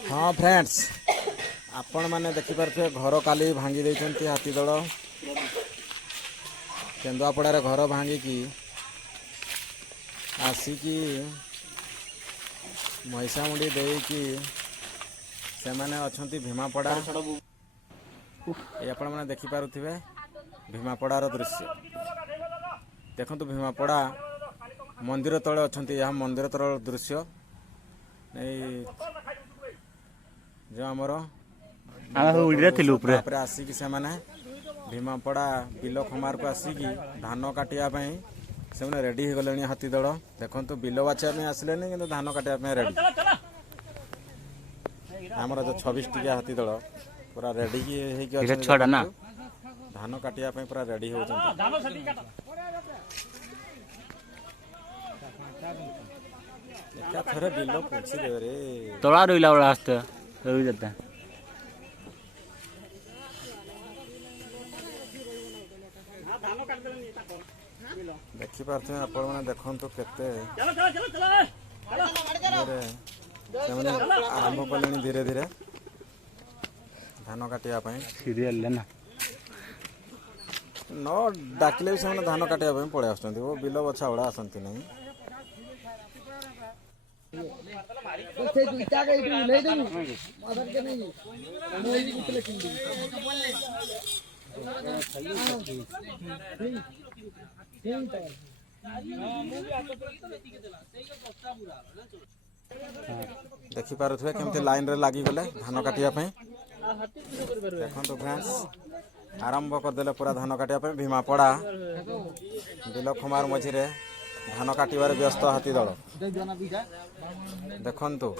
हाँ फ्रेंड्स आपण मैंने देखिपे घर काली भांगी देती हाथी दल केन्दुआपड़ार घर भांगिकी आसिकी महिषामुंडी देकी से मैंने अच्छा भीमापड़ा ये आपण मैंने देखिपे भीमापड़ार दृश्य देखु भीमापड़ा मंदिर तले अच्छा यह मंदिर तल दृश्य जो आमर आसिकी से मैंने भीमापड़ा बिल खमार को आसिकी धान काटापी से रेडी हो गले हाथी दल देखो बिल बाछापी आसिले कि धान काटापी रेडी आमर जो 26 टिकिया हाथी दल पूरा रेडी धान काटापी पूरा रेडी हो थे बिल पूछी देवे रे तला रहा वाला आस्ते रही जाता है देखी पार्थे आपण मैंने देखंतु केते आरंभ कले धीरे धीरे धान काटापी सीरियल ना न डाकिले भी से धान काटापी पड़े आस बिल बछा गुड़ा आसती नहीं देखी पारे केमती लाइन रे लगी गले धान काटापी देखो फ्रेंड्स आरंभ करदे पूरा धान काटापी भीमापड़ा बिल खमार मझीरे धान काटिबार व्यस्त हाथी दल देखंतु